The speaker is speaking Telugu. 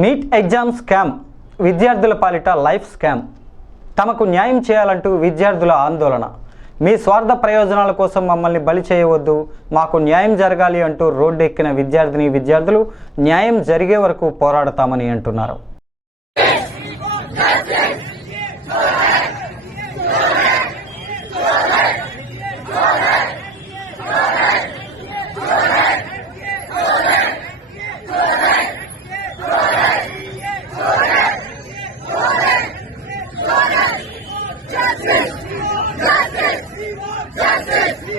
నీట్ ఎగ్జామ్ స్కామ్ విద్యార్థుల పాలిట లైఫ్ స్కామ్ తమకు న్యాయం చేయాలంటూ విద్యార్థుల ఆందోళన మీ స్వార్థ ప్రయోజనాల కోసం మమ్మల్ని బలి చేయవద్దు మాకు న్యాయం జరగాలి అంటూ రోడ్డు ఎక్కిన విద్యార్థిని విద్యార్థులు న్యాయం జరిగే వరకు పోరాడతామని అంటున్నారు